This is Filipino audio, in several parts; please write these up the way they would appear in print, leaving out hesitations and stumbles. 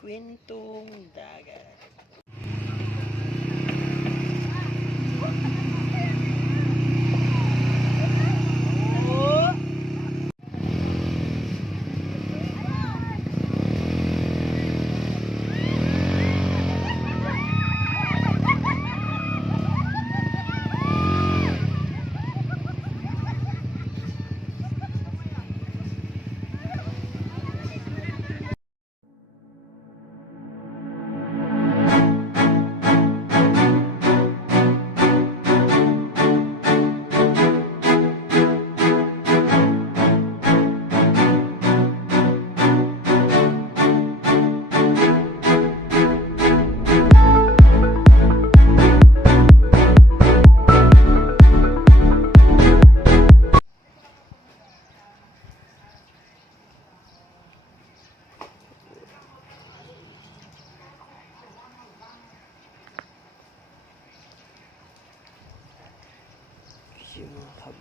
Kwentong dagat. Yung mga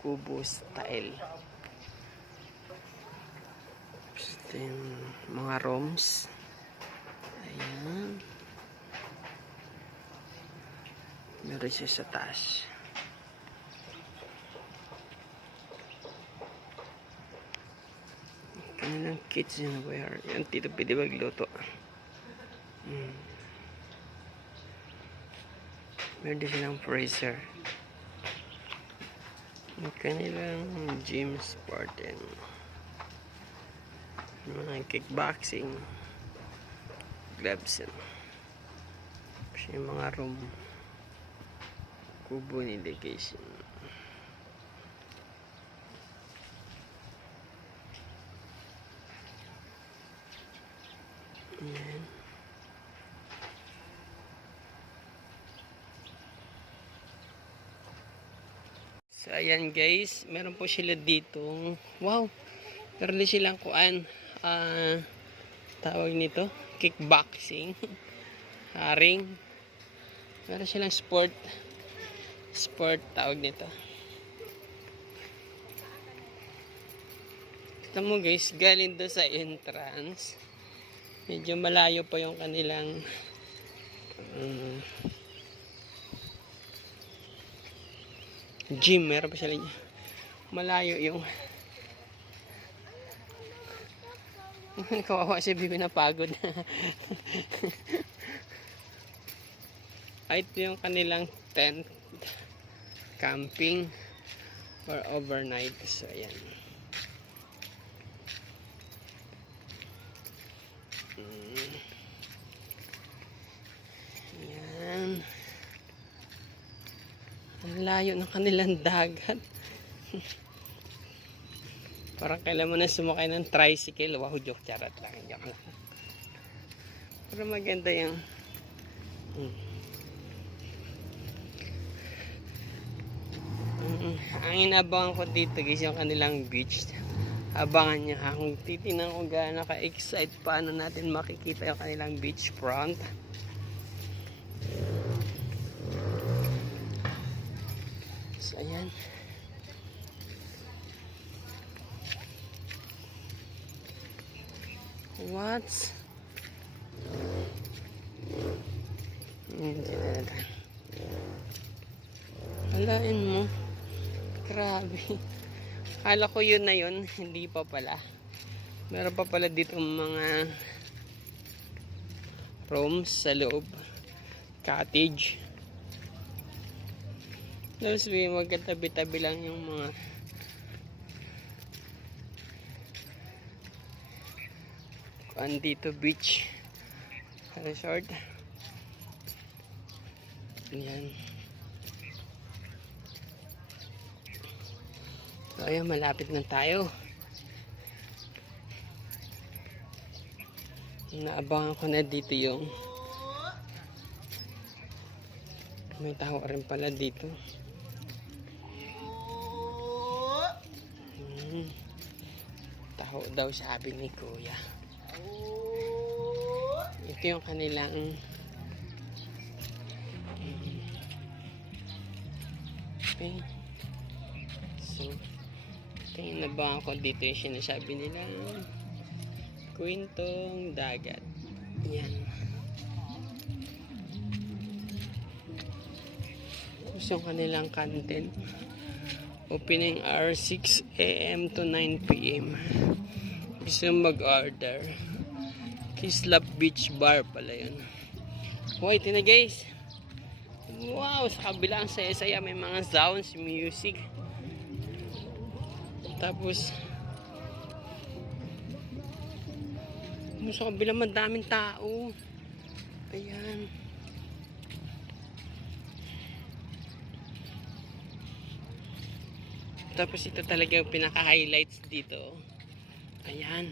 kubo style. Ito yung mga rooms. Ayan. Meron siya sa taas. Kanilang kitchenware. Yan, dito pwede magluto. Meron din silang freezer. Yung kanilang gym sport and mga kickboxing gloves and yung mga room kubo ni vacation. Ayan. So ayan guys, meron po sila dito. Wow, meron din silang kuan, tawag nito kickboxing. Ring. Meron silang sport tawag nito. Kita mo guys, galing doon sa entrance. Medyo malayo pa yung kanilang gym. Meron pa sila malayo yung kawawa si Bibi, napagod. Ito yung kanilang tent camping or overnight. So ayan. Ayan. Ang layo ng kanilang dagat. Parang kailan mo na sumakay ng tricycle. Wow, joke, charot lang. Joke lang. Pero maganda yung ang inabangan ko dito guys, yung kanilang beach. Abangan nyo ha, kung titignan ko gaano ka-excite, paano natin makikita yung kanilang beach front. So ayan. What? Halain mo. Grabe. Akala ko yun na yun. Hindi pa pala. Meron pa pala dito mga rooms sa loob. Cottage. Tapos magkatabi-tabi lang yung mga andito beach resort. Ayan. So ayan, malapit na tayo. Naabangan ko na dito yung may tao rin pala dito. Taho daw sabi ni Kuya. Ito yung kanilang okay. So kaya nabangan ko dito yung sinasabi nila kwentong dagat. Yan. Gusto kanilang content. Opening hour 6 AM to 9 PM. Gusto mag-order. Kislap Beach Bar pala yun. Wait na guys. Wow, sa kabila ang saya-saya. May mga sounds, music. Tapos sa kabila madaming tao. Ayan. Tapos ito talaga yung pinaka-highlights dito. Ayan.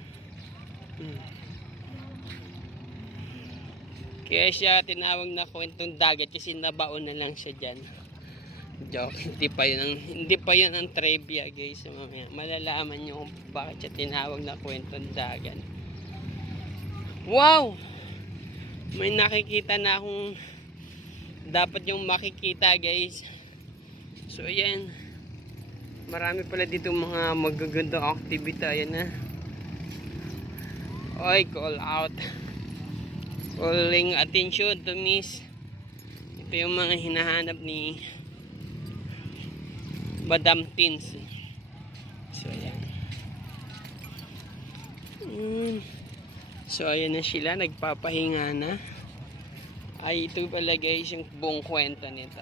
Kaya siya tinawag na kwentong dagat kasi nabaon na lang siya dyan. Joke. Hindi pa yun ang trivia guys. Mamaya malalaman nyo kung bakit siya tinawag na kwentong dagat. Wow! May nakikita na akong dapat yung makikita guys. So ayan. Marami pala dito mga magagandang activity. Ayan na. Oy, call out. Calling attention to miss. Ito yung mga hinahanap ni Madam Teens. So ayan. So ayan na sila. Nagpapahinga na. Ay ito pala guys yung buong kwento nito.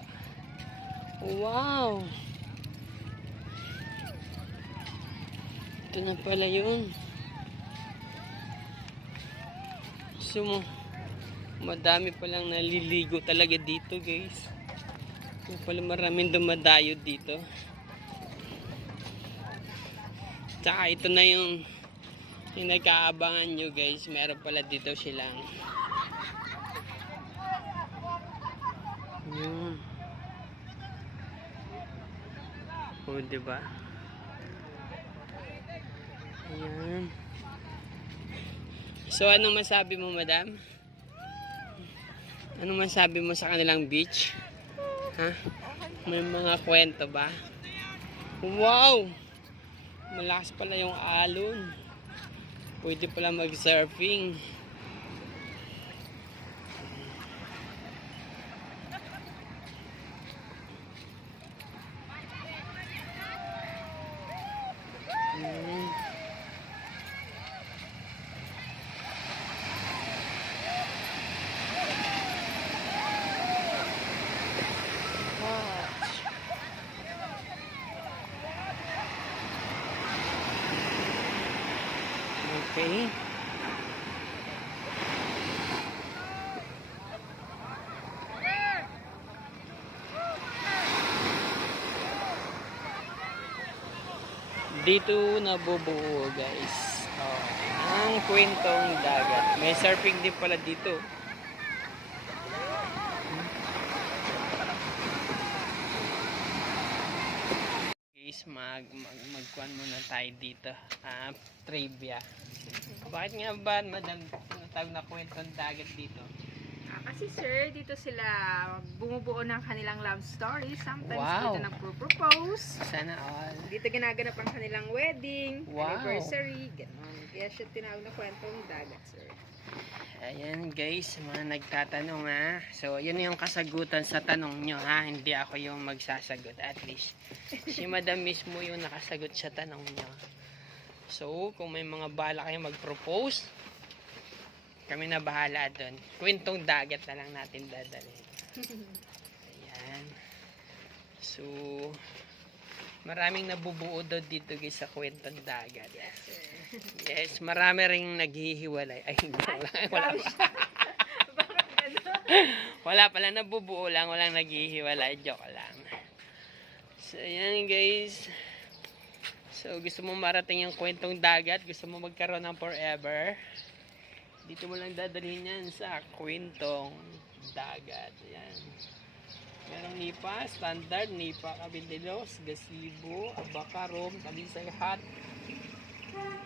Wow! Ito na pala yun. So madami palang naliligo talaga dito guys. Ito pala maraming dumadayo dito. Tsaka ito na yung nagkaabangan nyo guys. Meron pala dito silang yun. O diba? Ayan. So anong masabi mo madam? Anong masabi mo sa kanilang beach? Ha? May mga kwento ba? Wow! Malakas pala yung alon. Pwede pala mag-surfing. Okay. Dito nabubuo guys. Ang kwentong dagat. May surfing din pala dito. Guys, magkuhan muna tayo dito. Trivia. Bakit nga ba madam tinatawag na kwentong dagat dito? Kasi sir, dito sila bumubuo ng kanilang love story. Sometimes Wow. dito nagpro-propose. Sana all. Dito ginaganap ang kanilang wedding, Wow. anniversary, gano'n. Kaya siya tinawag na kwentong dagat, sir. Ayan guys, mga nagtatanong ha. So, yun yung kasagutan sa tanong nyo ha. Hindi ako yung magsasagot at least. Si madam mismo yung nakasagot sa tanong nyo. So, kung may mga bala kayo mag-propose, kami na bahala doon. Kwentong dagat na lang natin dadalhin. Ayan. So, maraming nabubuo daw dito guys sa kwentong dagat. Yes, marami ring naghihiwalay. Ay, wala pa. Wala pala, nabubuo lang. Walang naghihiwalay. Joke lang. So, ayan guys. So, gusto mo marating yung kwentong dagat? Gusto mo magkaroon ng forever? Dito mo lang dadalhin yan sa kwentong dagat. Ayan. Merong nipa, standard, nipa, kabildelos, gazebo, abakarom, kabisay hut,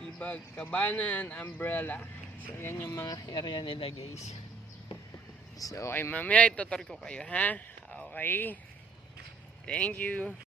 ibag, kabanan, umbrella. So, yan yung mga area nila guys. So, ay mamaya itutur ko kayo ha. Okay. Thank you.